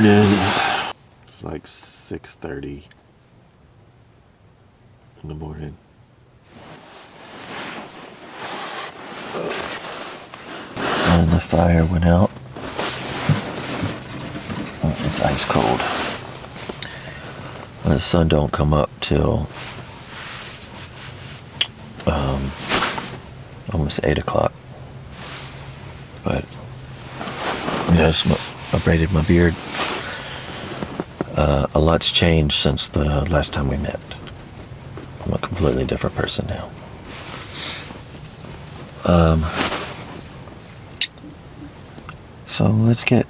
morning. It's like 6:30 in the morning. And the fire went out. It's ice cold. The sun don't come up till almost 8 o'clock. But I braided my beard. A lot's changed since the last time we met. I'm a completely different person now. So let's get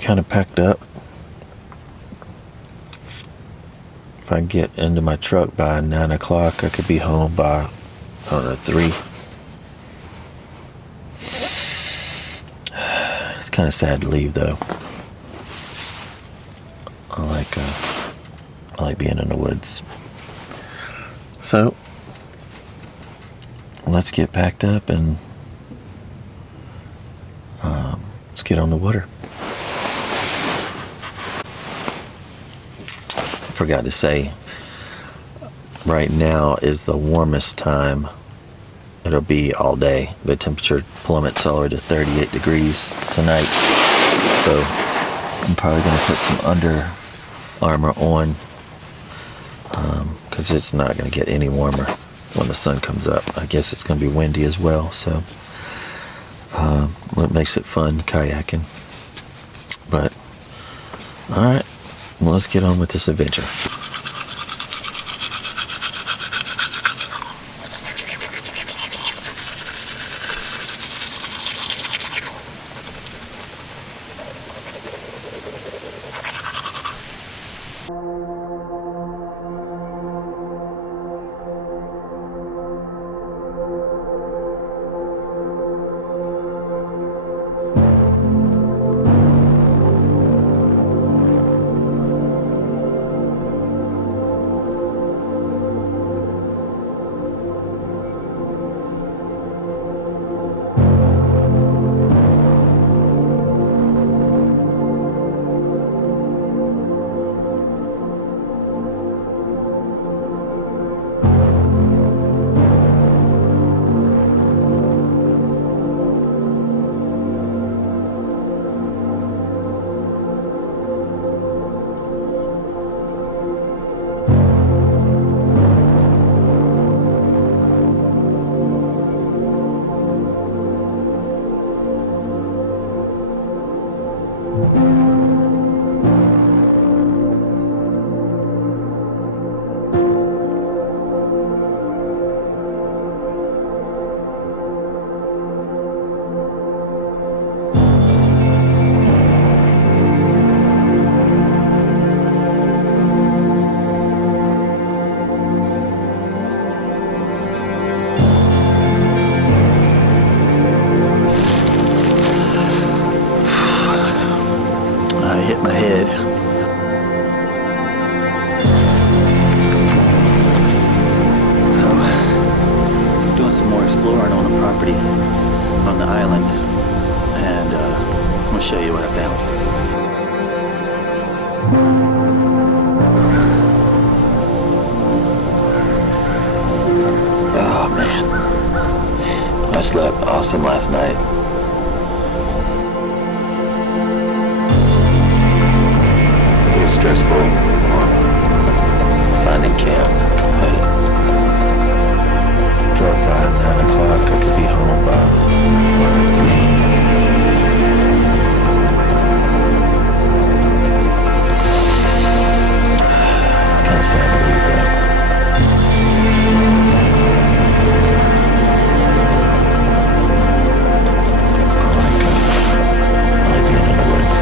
kind of packed up. If I can get into my truck by 9 o'clock, I could be home by, 3. It's kind of sad to leave, though. I like being in the woods. So let's get packed up and let's get on the water. I forgot to say, right now is the warmest time it'll be all day. The temperature plummets all the way to 38 degrees tonight. So I'm probably going to put some Under Armour on because it's not going to get any warmer when the sun comes up. I guess it's going to be windy as well, so what makes it fun kayaking. But alright, well, let's get on with this adventure. Hit my head. So, doing some more exploring on the property, on the island, and I'm going to show you what I found. Oh man, I slept awesome last night. Stressful finding camp, but drove by 9 o'clock. I could be home by 3. It's kind of sad to leave though. I like being in the woods.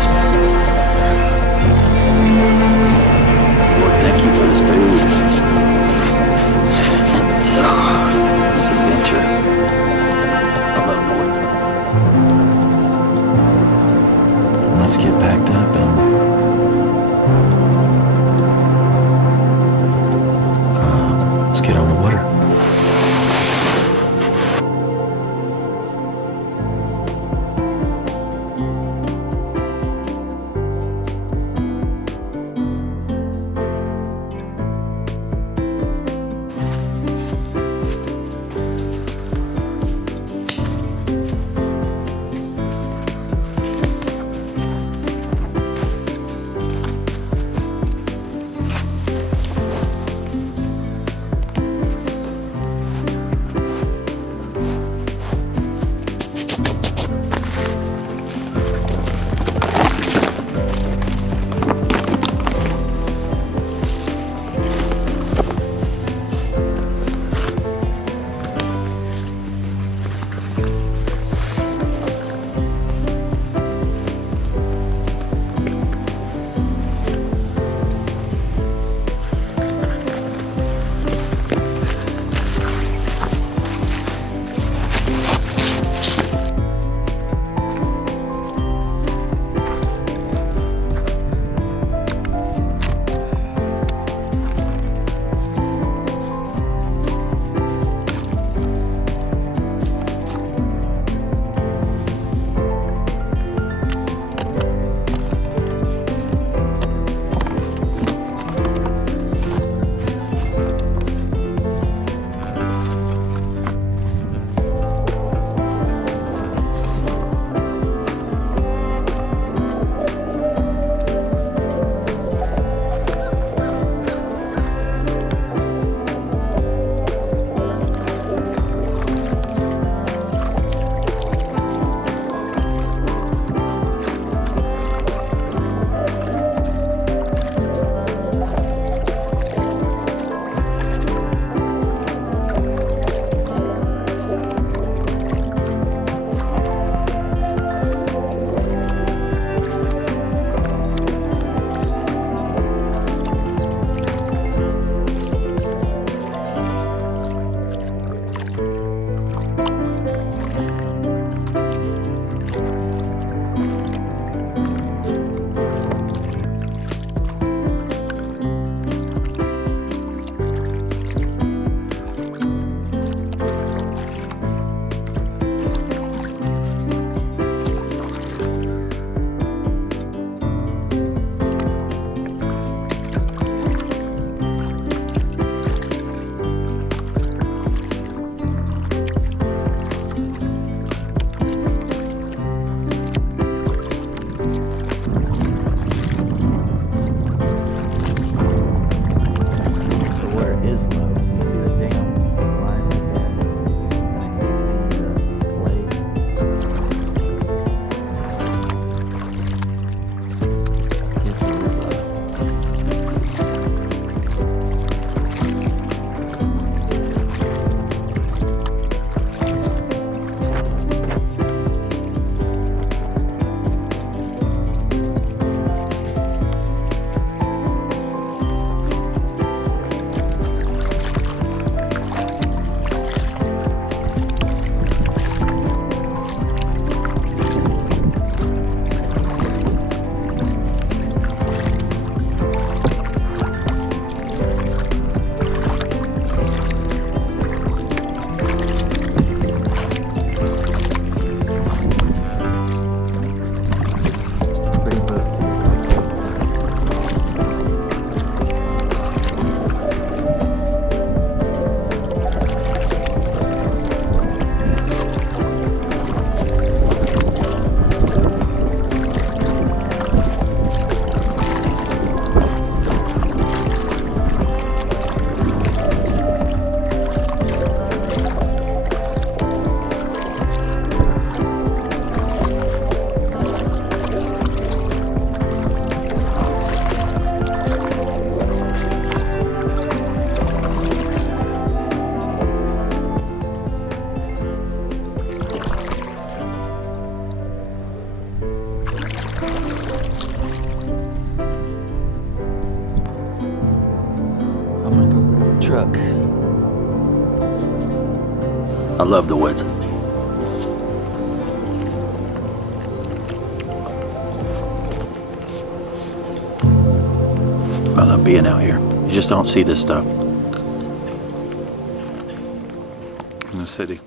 truck. I love the woods. I love being out here. You just don't see this stuff in the city.